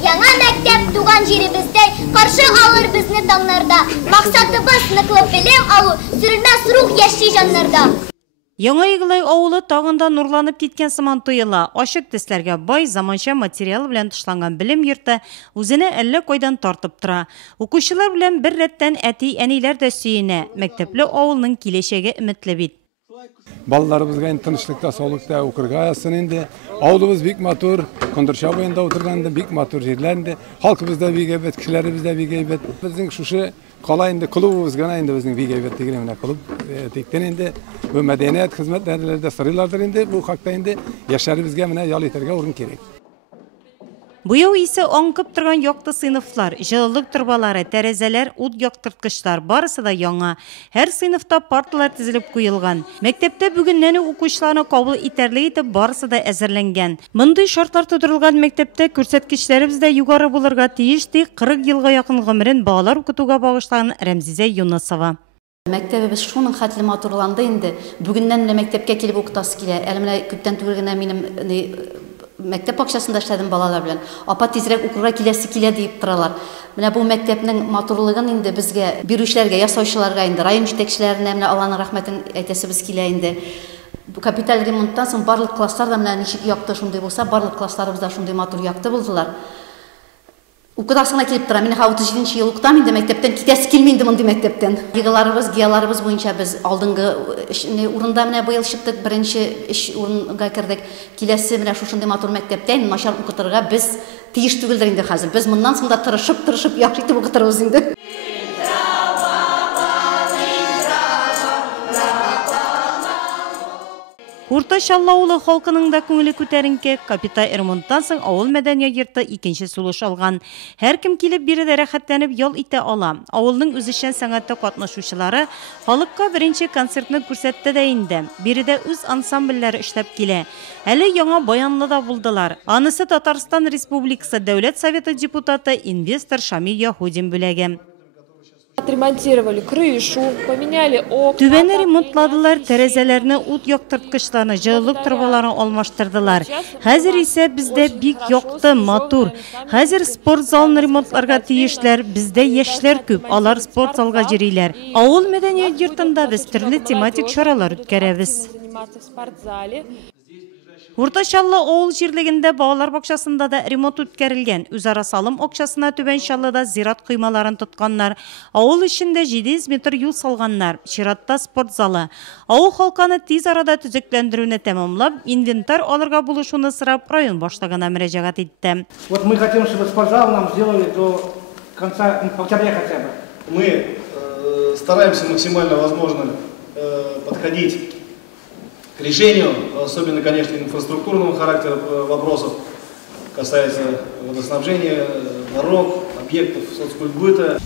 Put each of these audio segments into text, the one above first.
Яңа мәктәп туган җиребездә каршы алыр безне таңнарда. Максатыбыз ныклы белем алу, сүрелмәс рух яши җаннарда. Яңа Иглай авылы тагында нурланып киткән сыман тоела. Ашык төсләргә бай заманча материал белән тышланган белем йорты үзенә әллә кайдан тартып тора. Укучылар белән бер рәттән әти-әниләр дә сөенә. Мәктәпле авылның киләчәге өметле бит. Балаларыбызга тынычлыкта, саулыкта укырга ясын инде. Авылыбыз бик матур, Кондырша буенда утырганда бик матур җирләрдә. Халкыбыз да бик әйбәт, кешеләребез дә бик әйбәт. Безнең шушы кала инде клубыбыз гына инде безнең бик әйбәт дигән менә клуб. Тиктән инде бу мәдәният хезмәтләрендә сырыйлардыр инде. Бу хакта инде яшьләребезгә менә ял итәргә урын кирәк. Бу ел исә аңкып торган якты сыйныфлар, җылылык торбалары, тәрәзәләр, ут яктырткычлар барысы да яңа. Һәр сыйныфта парталар тезелеп куелган. Мәктәптә бүгеннән үк укучыларны кабул итәрлек итеп барысы да әзерләнгән. Мондый шартлар тудырылган мәктәптә күрсәткечләребез дә югары булырга тиеш ди 40 елга якын гомерен балалар укытуга багышлаган Рәмзизә Юнысова. Мәктәбебез шуның хәтле матурланды инде. Бүгеннән мәктәпкә килеп укытасы килә. Әле менә күптән түгел генә минем мәктәп бакчасында эшләдем балалар белән. Апа тизрәк укырга киләсе килә дип торалар. Менә бу мәктәпнең матурлыгын инде безгә бирүчеләргә, ясаучыларга инде район җитәкчеләренә менә Алланың рәхмәтен әйтәсебез килә инде. Бу капиталь ремонттан соң барлык класслар да менә ничек якты шундый булса, барлык классларыбыз да шундый матур якты булдылар. Укытасына килеп тора. Мин 37 ел укытам инде мәктәптән, китәсе килми инде мондый мәктәптән. Йыгыларыбыз, гияларыбыз буенча без алдынгы урында менә быел чыктык, беренче эш урынга кердек. Киләсе менә шушындый матур мәктәптән начар укытырга без тиеш түгелдер инде хәзер. Без моннан соң да тырышып яхшы итеп укытырбыз инде. Урта Чаллы авылы халкының да күңеле күтәренке, капиталь ремонттан соң авыл мәдәният йорты икенче сулыш алган. Һәркем килеп биредә рәхәтләнеп ял итә ала. Авылның үзешчән сәнгатьтә катнашучылары халыкка беренче концертны күрсәтте дә инде. Биредә үз ансамбльләре эшләп килә. Әле яңа баянлы да булдылар. Анысы Татарстан Республикасы Дәүләт Советы депутаты инвестор Шамил Яһудин бүләге. Отремонтировали крышу, поменяли окна. Түбәне ремонтладылар, тәрәзәләрне, ут яктырткычларны, җылылык торбаларын алмаштырдылар. Хәзер исә бездә бик якты, матур. Хәзер спорт залын ремонтларга тиешләр, бездә яшьләр күп, алар спорт залга йөриләр. Авыл мәдәният йортында без төрле тематик чаралар үткәрәбез. Урта Чаллы авыл җирлегендә балалар бакчасында да ремонт үткәрелгән. Үзара салым акчасына Түбән Чаллыда зират коймаларын тотканнар. Авыл эчендә 700 метр юл салганнар. Чиратта спорт залы. Авыл халканы тиз арада төзекләндерүне тәмамлап, инвентарь алырга булышуны сорап район башлыгына мөрәҗәгать итте. Вот мы хотим, чтобы спорт зал нам сделали до конца октября хотя бы. Мы стараемся максимально возможно подходить к решению, особенно, конечно, инфраструктурного характера вопросов, касается водоснабжения, дорог, объектов соцкультбыта.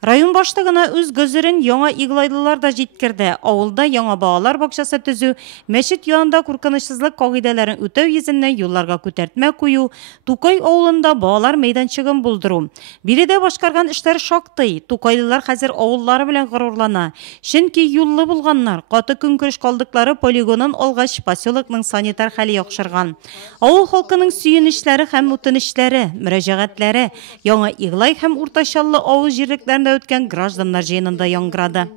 Район башлыгына үз gözләрен яңа Иглайлылар да җиткерде. Авылда яңа балалар бакчасы төзү, мәчет янында куркынычсызлык кагыйдәләрен үтәү йөзеннән юлларга күтәртмә кую, Тукай авылында балалар мәйданчыгын булдыру. Биредә башкарган эшләр шактый. Тукайлылар хәзер авыллары белән горурлана. Чөнки юллы булганнар, каты көнкүреш калдыклары полигонын алгач поселокның санитар хәле яхшырган. Авыл халкының сөенечләре һәм үтенечләре, мөрәҗәгатьләре яңа Иглай һәм Урта Чаллы авыл җирлекләрендә үткән гражданнар җыенында яңгырады.